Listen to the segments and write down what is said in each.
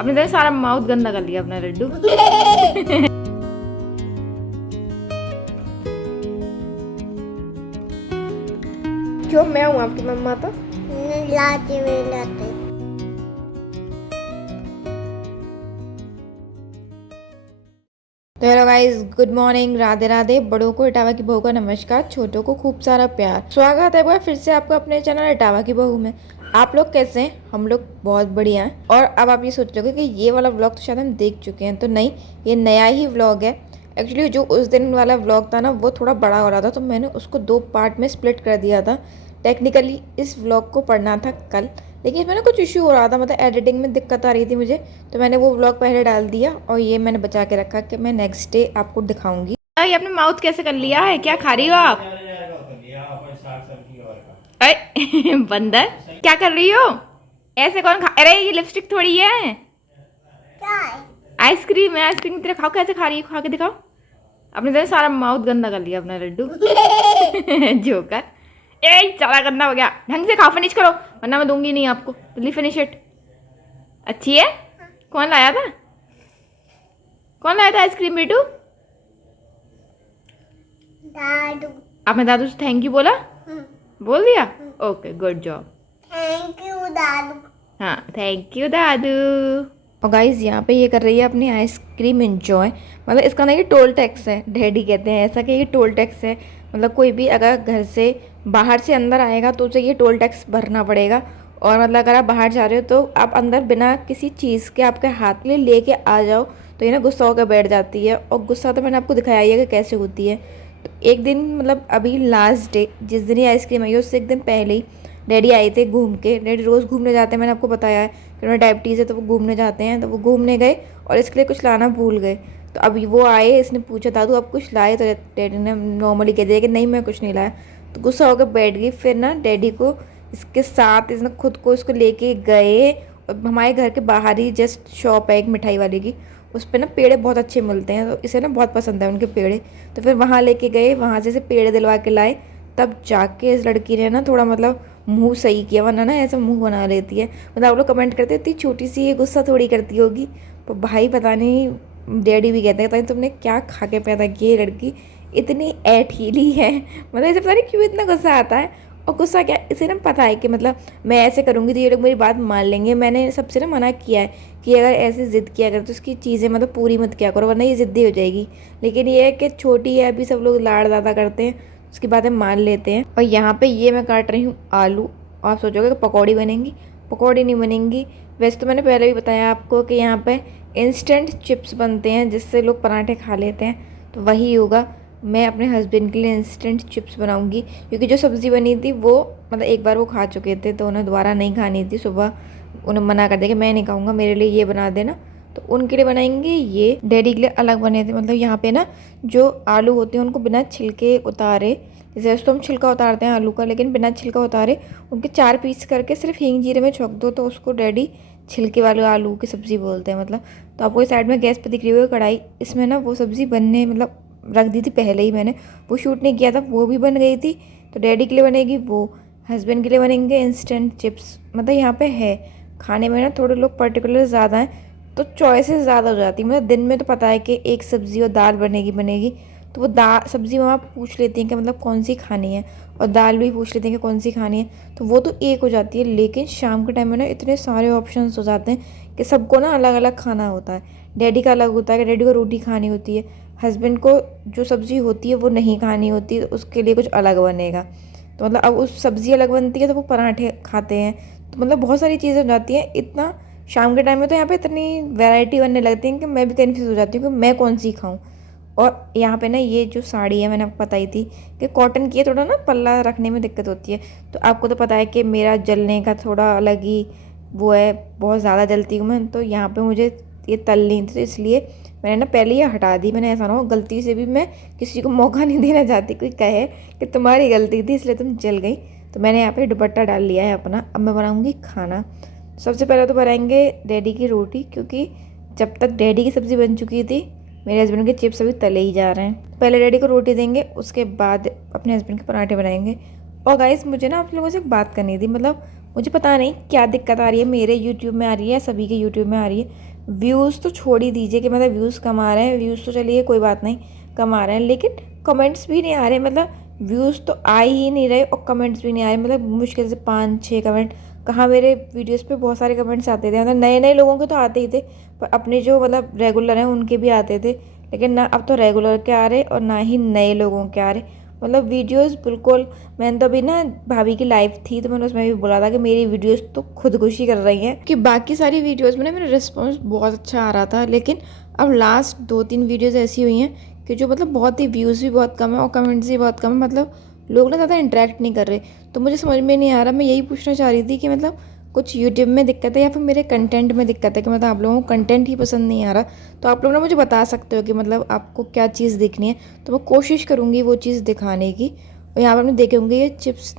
आपने तो सारा माउथ गंदा कर लिया अपना लड्डू। क्यों मैं हूँ आपकी मम्मा तो लाते तो hello guys, good morning, Radhe Radhe. बड़ों को इटावा की बहू का नमस्कार, छोटों को खूब सारा प्यार। स्वागत है फिर से आपको अपने चैनल इटावा की बहू में। आप लोग कैसे हैं? हम लोग बहुत बढ़िया हैं। और अब आप ये सोच रहे हो कि ये वाला व्लॉग तो शायद हम देख चुके हैं, तो नहीं, ये नया ही व्लॉग है। एक्चुअली जो उस दिन वाला व्लॉग था ना, वो थोड़ा बड़ा हो रहा था, तो मैंने उसको 2 पार्ट में स्प्लिट कर दिया था। टेक्निकली इस व्लॉग को पढ़ना था कल, लेकिन इसमें ना कुछ इशू हो रहा था, मतलब एडिटिंग में दिक्कत आ रही थी मुझे, तो मैंने वो व्लॉग पहले डाल दिया और ये मैंने बचा के रखा कि मैं नेक्स्ट डे आपको दिखाऊंगी। ये आपने माउथ कैसे कर लिया है? क्या खा रही हो आप? अरे बंदर, क्या कर रही हो? ऐसे कौन खा? अरे ये लिपस्टिक थोड़ी है, आइसक्रीम है। आइसक्रीम तेरे खाओ, कैसे खा रही है? खा के दिखाओ। आपने तो सारा माउथ गंदा कर लिया अपना लड्डू। जोकर, ए सारा गंदा हो गया। ढंग से खाओ, फिनिश करो, वरना मैं दूंगी नहीं आपको। जल्दी फिनिश इट। अच्छी है? कौन लाया था? कौन लाया था आइसक्रीम बेटू? दादू। आपने दादू से थैंक यू बोला? बोल दिया? Okay, good job. Thank you दादू। हाँ, थैंक यू दादू। और गाइज यहाँ पे ये कर रही है अपनी आइसक्रीम एंजॉय। मतलब इसका ना ये टोल टैक्स है, डैडी कहते हैं ऐसा कि ये टोल टैक्स है। मतलब कोई भी अगर घर से बाहर से अंदर आएगा तो उसे ये टोल टैक्स भरना पड़ेगा। और मतलब अगर आप बाहर जा रहे हो तो आप अंदर बिना किसी चीज़ के आपके हाथ में लेके आ जाओ तो ये ना गुस्सा होकर बैठ जाती है। और गुस्सा तो मैंने आपको दिखाया ही है कि कैसे होती है। तो एक दिन, मतलब अभी लास्ट डे जिस दिन ये आइसक्रीम आई है उससे एक दिन पहले ही डैडी आए थे घूम के। डैडी रोज़ घूमने जाते हैं, मैंने आपको बताया है कि उन्हें डायबिटीज़ है तो वो घूमने जाते हैं। तो वो घूमने गए और इसके लिए कुछ लाना भूल गए। तो अभी वो आए, इसने पूछा दादू आप कुछ लाए? तो डैडी ने नॉर्मली कह दिया कि नहीं मैं कुछ नहीं लाया। तो गुस्सा होकर बैठ गई। फिर ना डैडी को इसके साथ इसने खुद को इसको लेके गए। और हमारे घर के बाहर ही जस्ट शॉप है एक मिठाई वाले की, उस पर ना पेड़े बहुत अच्छे मिलते हैं, तो इसे ना बहुत पसंद है उनके पेड़े। तो फिर वहाँ लेके गए, वहाँ से पेड़े दिलवा के लाए। तब जाके इस लड़की ने ना थोड़ा मतलब मुंह सही किया, वरना ना ऐसा मुंह बना लेती है। मतलब आप लोग कमेंट करते इतनी छोटी सी ये गुस्सा थोड़ी करती होगी। तो भाई पता नहीं, डैडी भी कहते हैं तुमने क्या खा के पैदा की, ये लड़की इतनी ऐठीली है। मतलब इसे पता नहीं क्यों इतना गुस्सा आता है। और गुस्सा क्या, इसे ना पता है कि मतलब मैं ऐसे करूँगी तो ये लोग मेरी बात मान लेंगे। मैंने सबसे ना मना किया है कि अगर ऐसे ज़िद किया करो तो उसकी चीज़ें मतलब पूरी मत किया करो, वरना ये ज़िद्दी हो जाएगी। लेकिन ये है कि छोटी है अभी, सब लोग लाड़ ज़्यादा करते हैं, उसकी बातें मान लेते हैं। और यहाँ पे ये मैं काट रही हूँ आलू। आप सोचोगे कि पकौड़ी बनेंगी, पकौड़ी नहीं बनेंगी। वैसे तो मैंने पहले भी बताया आपको कि यहाँ पे इंस्टेंट चिप्स बनते हैं जिससे लोग पराठे खा लेते हैं, तो वही होगा। मैं अपने हस्बैंड के लिए इंस्टेंट चिप्स बनाऊंगी, क्योंकि जो सब्ज़ी बनी थी वो मतलब एक बार वो खा चुके थे, तो उन्हें दोबारा नहीं खानी थी। सुबह उन्हें मना कर दिया कि मैं नहीं खाऊंगा, मेरे लिए ये बना देना। तो उनके लिए बनाएंगे, ये डैडी के लिए अलग बने थे। मतलब यहाँ पे ना जो आलू होते हैं उनको बिना छिलके उतारे, जैसे वैसे तो हम छिलका उतारते हैं आलू का, लेकिन बिना छिलका उतारे उनके 4 पीस करके सिर्फ हींग जीरे में छोंक दो, तो उसको डैडी छिलके वाले आलू की सब्ज़ी बोलते हैं। मतलब तो आपको साइड में गैस पे दिख रही होगी कढ़ाई, इसमें ना वो सब्ज़ी बनने मतलब रख दी थी पहले ही, मैंने वो शूट नहीं किया था, वो भी बन गई थी। तो डैडी के लिए बनेगी वो, हस्बैंड के लिए बनेंगे इंस्टेंट चिप्स। मतलब यहाँ पे है खाने में ना थोड़े लोग पर्टिकुलर ज़्यादा हैं, तो चॉइसेस ज़्यादा हो जाती है। मतलब दिन में तो पता है कि एक सब्ज़ी और दाल बनेगी, तो वो दाल सब्ज़ी मम्मा पूछ लेती हैं कि मतलब कौन सी खानी है, और दाल भी पूछ लेती हैं कि कौन सी खानी है, तो वो तो एक हो जाती है। लेकिन शाम के टाइम में ना इतने सारे ऑप्शंस हो जाते हैं कि सबको ना अलग अलग खाना होता है। डैडी का अलग होता है कि डैडी को रोटी खानी होती है, हस्बैंड को जो सब्ज़ी होती है वो नहीं खानी होती, तो उसके लिए कुछ अलग बनेगा। तो मतलब अब उस सब्ज़ी अलग बनती है तो वो पराठे खाते हैं। तो मतलब बहुत सारी चीज़ें हो जाती हैं। इतना शाम के टाइम में तो यहाँ पे इतनी वैरायटी बनने लगती है कि मैं भी कन्फ्यूज़ हो जाती हूँ कि मैं कौन सी खाऊँ। और यहाँ पे ना ये जो साड़ी है मैंने आपको बताई थी कि कॉटन की है, थोड़ा ना पल्ला रखने में दिक्कत होती है। तो आपको तो पता है कि मेरा जलने का थोड़ा अलग ही वो है, बहुत ज़्यादा जलती हूँ मैं। तो यहाँ पे मुझे ये तलनी थी, तो इसलिए मैंने ना पहले ये हटा दी। मैंने ऐसा ना हो गलती से भी, मैं किसी को मौका नहीं देना चाहती कोई कहे कि तुम्हारी गलती थी इसलिए तुम जल गई। तो मैंने यहाँ पे दुपट्टा डाल लिया है अपना। अब मैं बनाऊँगी खाना। सबसे पहले तो बनाएंगे डैडी की रोटी, क्योंकि जब तक डैडी की सब्ज़ी बन चुकी थी मेरे हस्बैंड के चिप्स अभी तले ही जा रहे हैं। पहले डैडी को रोटी देंगे, उसके बाद अपने हस्बैंड के पराठे बनाएंगे। और गाइस मुझे ना आप लोगों से बात करनी थी। मतलब मुझे पता नहीं क्या दिक्कत आ रही है, मेरे यूट्यूब में आ रही है, सभी के यूट्यूब में आ रही है। व्यूज़ तो छोड़ ही दीजिए कि मतलब व्यूज़ कम आ रहे हैं, व्यूज़ तो चलिए कोई बात नहीं कम आ रहे हैं, लेकिन कमेंट्स भी नहीं आ रहे। मतलब व्यूज़ तो आ ही नहीं रहे और कमेंट्स भी नहीं आ रहे। मतलब मुश्किल से 5-6 कमेंट। कहाँ मेरे वीडियोस पे बहुत सारे कमेंट्स आते थे, मतलब नए नए लोगों के तो आते ही थे, पर अपने जो मतलब रेगुलर हैं उनके भी आते थे। लेकिन ना अब तो रेगुलर के आ रहे और ना ही नए लोगों के आ रहे। मतलब वीडियोस बिल्कुल, मैंने तो अभी ना भाभी की लाइव थी तो मैंने उसमें भी बोला था कि मेरी वीडियोस तो खुदकुशी कर रही हैं, कि बाकी सारी वीडियोस में ना मेरा रिस्पॉन्स बहुत अच्छा आ रहा था। लेकिन अब लास्ट 2-3 वीडियोस ऐसी हुई हैं कि जो मतलब बहुत ही व्यूज़ भी बहुत कम है और कमेंट्स भी बहुत कम है। मतलब लोग ना ज़्यादा इंटरेक्ट नहीं कर रहे। तो मुझे समझ में नहीं आ रहा, मैं यही पूछना चाह रही थी कि मतलब कुछ यूट्यूब में दिक्कत है या फिर मेरे कंटेंट में दिक्कत है, कि मतलब आप लोगों को कंटेंट ही पसंद नहीं आ रहा। तो आप लोग ना मुझे बता सकते हो कि मतलब आपको क्या चीज़ देखनी है, तो मैं कोशिश करूँगी वो चीज़ दिखाने की। और यहाँ पर आपने देखे होंगे ये चिप्स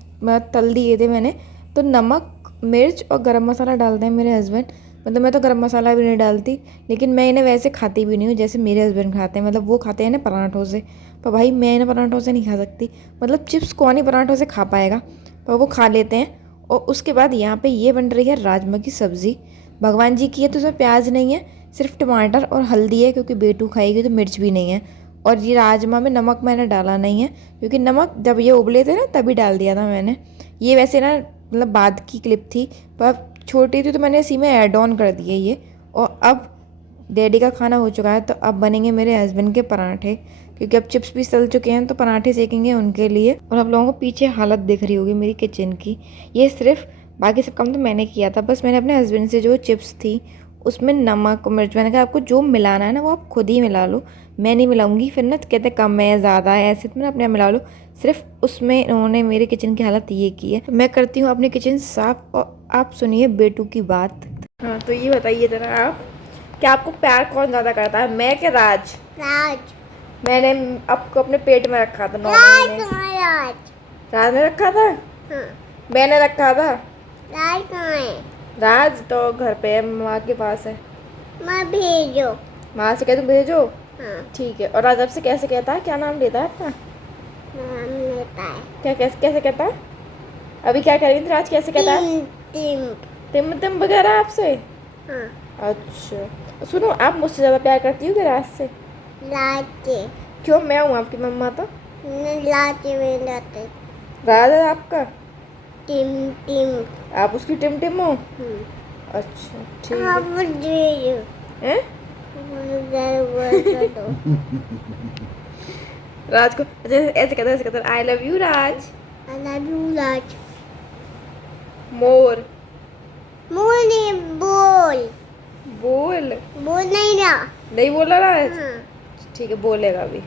तल दिए थे मैंने। तो नमक, मिर्च और गरम मसाला डालते हैं मेरे हस्बैंड। मतलब मैं तो गरम मसाला भी नहीं डालती, लेकिन मैं इन्हें वैसे खाती भी नहीं हूँ जैसे मेरे हस्बैंड खाते हैं। मतलब वो खाते हैं ना पराठों से, पर भाई मैं इन्हें पराठों से नहीं खा सकती। मतलब चिप्स कौन ही पराठों से खा पाएगा, पर वो खा लेते हैं। और उसके बाद यहाँ पे ये बन रही है राजमा की सब्ज़ी। भगवान जी की है तो उसमें प्याज नहीं है, सिर्फ टमाटर और हल्दी है, क्योंकि बेटू खाएगी तो मिर्च भी नहीं है। और ये राजमा में नमक मैंने डाला नहीं है, क्योंकि नमक जब ये उबले थे ना तभी डाल दिया था मैंने। ये वैसे ना मतलब बाद की क्लिप थी, पर छोटी थी तो मैंने इसी में ऐड ऑन कर दिए ये। और अब डैडी का खाना हो चुका है तो अब बनेंगे मेरे हस्बैंड के पराठे, क्योंकि अब चिप्स भी तल चुके हैं तो पराठे सेकेंगे उनके लिए। और आप लोगों को पीछे हालत दिख रही होगी मेरी किचन की। ये सिर्फ बाकी सब काम तो मैंने किया था, बस मैंने अपने हस्बैंड से जो चिप्स थी उसमें नमक और मिर्च, मैंने कहा आपको जो मिलाना है ना वो आप खुद ही मिला लो, मैं नहीं मिलाऊंगी। फिर ना कहते कम है ज़्यादा है ऐसे, तो मैं अपने आप मिला लो। सिर्फ उसमें उन्होंने मेरी किचन की हालत ये की है। मैं करती हूँ अपनी किचन साफ और आप सुनिए बेटू की बात। हाँ तो ये बताइए जरा आप, क्या आपको प्यार कौन ज़्यादा करता है, मैं क्या राज? राज। मैंने आपको अपने पेट में रखा था 9 राज महीने। कहाँ है राज? राज ने रखा था? हाँ। मैंने रखा था। राज कहाँ है? राज तो घर पे है, माँ के पास है। मैं भेजो। माँ से कह तुम भेजो। हाँ। ठीक है। और राज आपसे कैसे कहता है, क्या नाम लेता है अपना? नाम लेता है क्या कैसे कैसे कहता है? अभी क्या कह रही थी राज, कैसे कहता है? टिम। तिम तिम वगैरह आपसे? हाँ। अच्छा सुनो, आप मुझसे ज़्यादा प्यार करती हो कि राज से? लाज के क्यों, मैं हूँ आपकी मम्मा तो। लाज में लाते राज है आपका, टिम। आप उसकी टिम टिम हो। हम्म। अच्छा ठीक हाँ है। भेजो। हैं? दो। राज को अच्छा ऐसे कहता I love you Raj. I love you लाज। मोर। बोल बोल बोल। बोल नहीं रहा। नहीं बोला राज? हाँ। ठीक है बोलेगा अभी।